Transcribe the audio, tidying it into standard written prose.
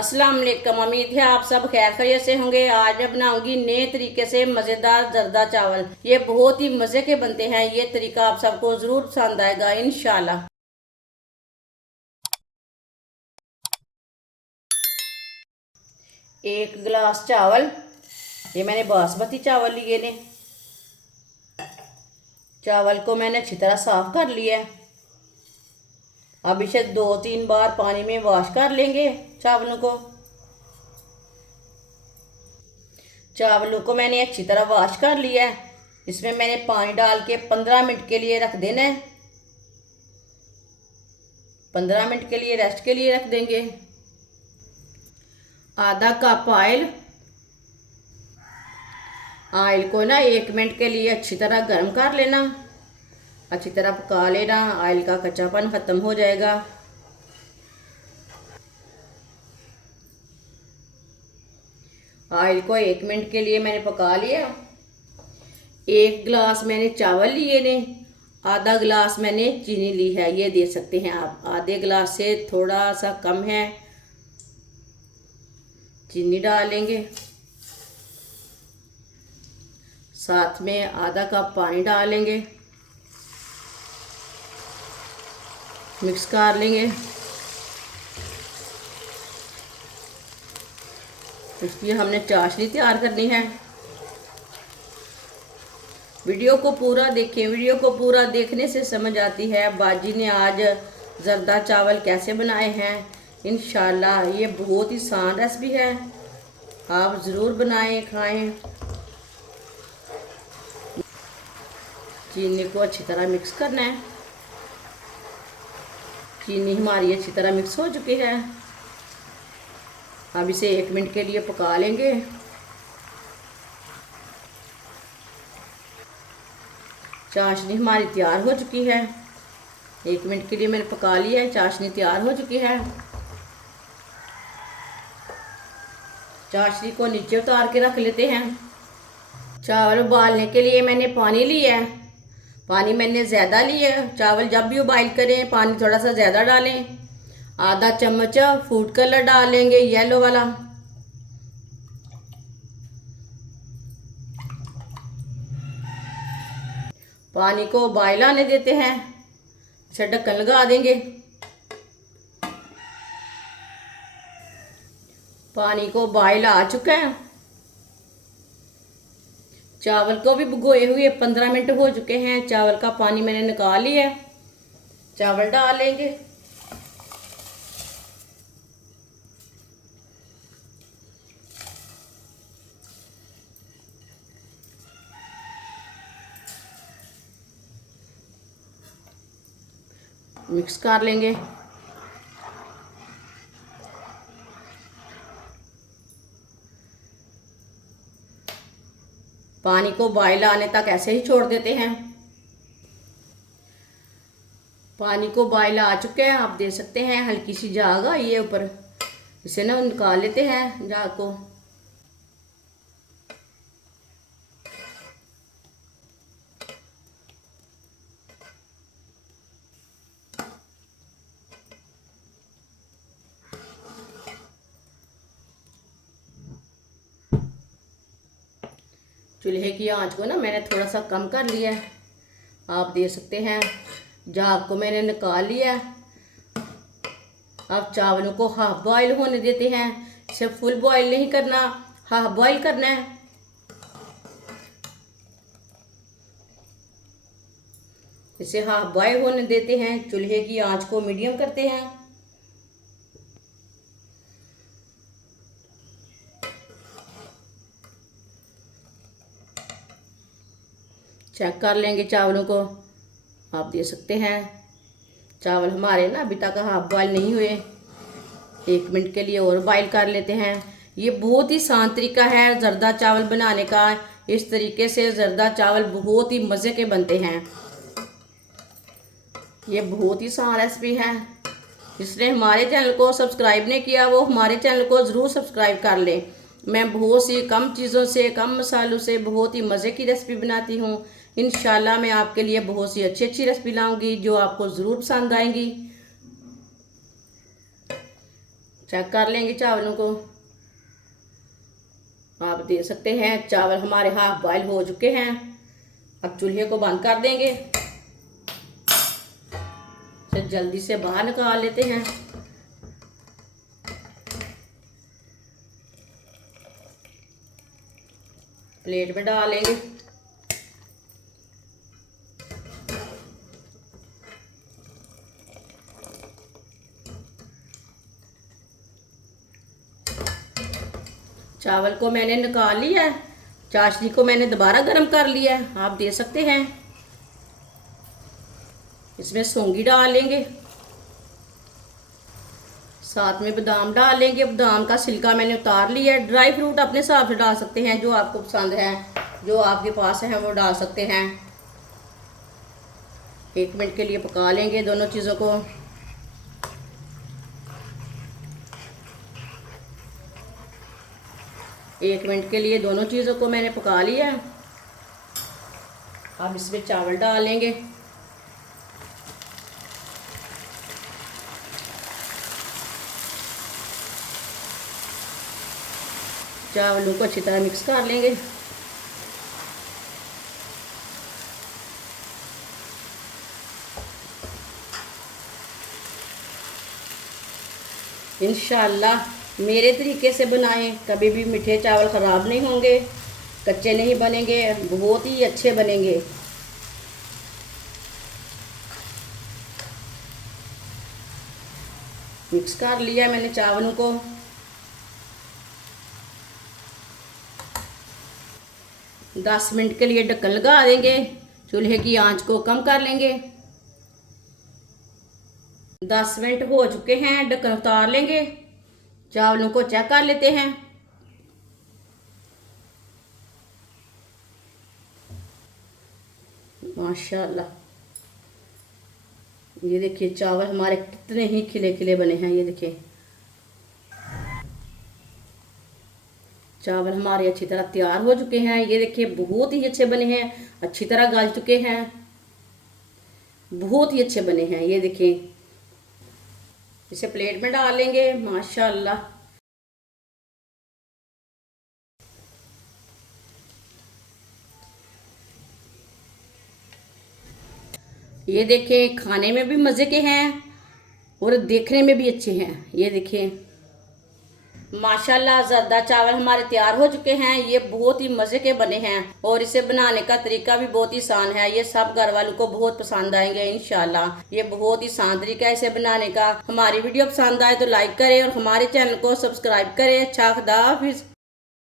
अस्सलाम वालेकुम। उम्मीद है आप सब खैर खैरियत से होंगे। आज मैं बनाऊंगी नए तरीके से मज़ेदार जर्दा चावल। ये बहुत ही मज़े के बनते हैं। ये तरीका आप सबको ज़रूर पसंद आएगा इंशाल्लाह। एक गिलास चावल, ये मैंने बासमती चावल लिए ने। चावल को मैंने अच्छी तरह साफ कर लिया है। अब इसे 2-3 बार पानी में वॉश कर लेंगे। चावलों को मैंने अच्छी तरह वॉश कर लिया है। इसमें मैंने पानी डाल के 15 मिनट के लिए रख देना है। 15 मिनट के लिए रेस्ट के लिए रख देंगे। आधा कप ऑयल को ना 1 मिनट के लिए अच्छी तरह गर्म कर लेना। अच्छी तरह पका लेना, ऑयल का कच्चापन ख़त्म हो जाएगा। ऑयल को 1 मिनट के लिए मैंने पका लिया। 1 गिलास मैंने चावल लिए ने, आधा गिलास मैंने चीनी ली है। ये दे सकते हैं आप, आधे गिलास से थोड़ा सा कम है चीनी डालेंगे। साथ में आधा कप पानी डालेंगे, मिक्स कर लेंगे। इसलिए हमने चाशनी तैयार करनी है। वीडियो को पूरा देखें, वीडियो को पूरा देखने से समझ आती है बाजी ने आज जर्दा चावल कैसे बनाए हैं। इंशाल्लाह ये बहुत ही आसान रेसिपी है, आप ज़रूर बनाएं खाएं। चीनी को अच्छी तरह मिक्स करना है। चीनी हमारी अच्छी तरह मिक्स हो चुकी है। अब इसे 1 मिनट के लिए पका लेंगे। चाशनी हमारी तैयार हो चुकी है। 1 मिनट के लिए मैंने पका लिया है, चाशनी तैयार हो चुकी है। चाशनी को नीचे उतार के रख लेते हैं। चावल उबालने के लिए मैंने पानी लिया है। पानी मैंने ज़्यादा लिया है। चावल जब भी उबाल करें पानी थोड़ा सा ज़्यादा डालें। आधा चम्मच फूड कलर डाल लेंगे, येलो वाला। पानी को उबाल आने देते हैं। इसे ढक्कन लगा देंगे। पानी को उबाल आ चुका है। चावल को भी भिगोए हुए 15 मिनट हो चुके हैं। चावल का पानी मैंने निकाल लिया है। चावल डाल लेंगे। मिक्स कर लेंगे। पानी को बॉयल आने तक ऐसे ही छोड़ देते हैं। पानी को बॉयल आ चुके हैं, आप देख सकते हैं हल्की सी झाग आई है ऊपर। इसे ना निकाल लेते हैं झाग को। चूल्हे की आंच को ना मैंने थोड़ा सा कम कर लिया है। आप देख सकते हैं झाग को मैंने निकाल लिया। अब चावलों को हाफ बॉयल होने देते हैं। इसे फुल बॉयल नहीं करना, हाफ बॉयल करना है। इसे हाफ बॉयल होने देते हैं। चूल्हे की आंच को मीडियम करते हैं। चेक कर लेंगे चावलों को। आप देख सकते हैं चावल हमारे ना अभी तक हाफ बॉयल नहीं हुए। 1 मिनट के लिए और बॉयल कर लेते हैं। ये बहुत ही आसान तरीका है जर्दा चावल बनाने का। इस तरीके से जर्दा चावल बहुत ही मज़े के बनते हैं। ये बहुत ही आसान रेसिपी है। जिसने हमारे चैनल को सब्सक्राइब नहीं किया वो हमारे चैनल को ज़रूर सब्सक्राइब कर लें। मैं बहुत सी कम चीज़ों से, कम मसालों से बहुत ही मज़े की रेसिपी बनाती हूँ। इंशाल्लाह मैं आपके लिए बहुत सी अच्छी अच्छी रेसिपी लाऊंगी जो आपको ज़रूर पसंद आएंगी। चेक कर लेंगे चावलों को। आप देख सकते हैं चावल हमारे हाफ बॉयल हो चुके हैं। अब चूल्हे को बंद कर देंगे। इसे जल्दी से बाहर निकाल लेते हैं। प्लेट में डाल लेंगे। चावल को मैंने निकाल लिया है। चाशनी को मैंने दोबारा गर्म कर लिया है, आप देख सकते हैं। इसमें सौंगी डाल लेंगे, साथ में बादाम डाल लेंगे। बादाम का छिलका मैंने उतार लिया है। ड्राई फ्रूट अपने हिसाब से डाल सकते हैं, जो आपको पसंद है, जो आपके पास है वो डाल सकते हैं। 1 मिनट के लिए पका लेंगे दोनों चीज़ों को। एक मिनट के लिए दोनों चीज़ों को मैंने पका लिया है। अब इसमें चावल डाल लेंगे। चावलों को अच्छी तरह मिक्स कर लेंगे। इंशाल्लाह मेरे तरीके से बनाएं, कभी भी मीठे चावल ख़राब नहीं होंगे, कच्चे नहीं बनेंगे, बहुत ही अच्छे बनेंगे। मिक्स कर लिया मैंने चावलों को। दस मिनट के लिए ढक्कन लगा देंगे। चूल्हे की आंच को कम कर लेंगे। 10 मिनट हो चुके हैं, ढक्कन उतार लेंगे। चावलों को चेक कर लेते हैं। माशाल्लाह, ये देखिए चावल हमारे कितने ही खिले खिले बने हैं। ये देखिए चावल हमारे अच्छी तरह तैयार हो चुके हैं। ये देखिए बहुत ही अच्छे बने हैं, अच्छी तरह गल चुके हैं, बहुत ही अच्छे बने हैं। ये देखिए, इसे प्लेट में डाल लेंगे। माशाल्लाह, ये देखिए खाने में भी मज़े के हैं और देखने में भी अच्छे हैं। ये देखिए माशाल्लाह, ज़र्दा चावल हमारे तैयार हो चुके हैं। ये बहुत ही मज़े के बने हैं और इसे बनाने का तरीका भी बहुत ही आसान है। ये सब घर वालों को बहुत पसंद आएंगे इंशाल्लाह। ये बहुत ही आसान तरीका है इसे बनाने का। हमारी वीडियो पसंद आए तो लाइक करें और हमारे चैनल को सब्सक्राइब करें। अच्छा, खुदा हाफिज़।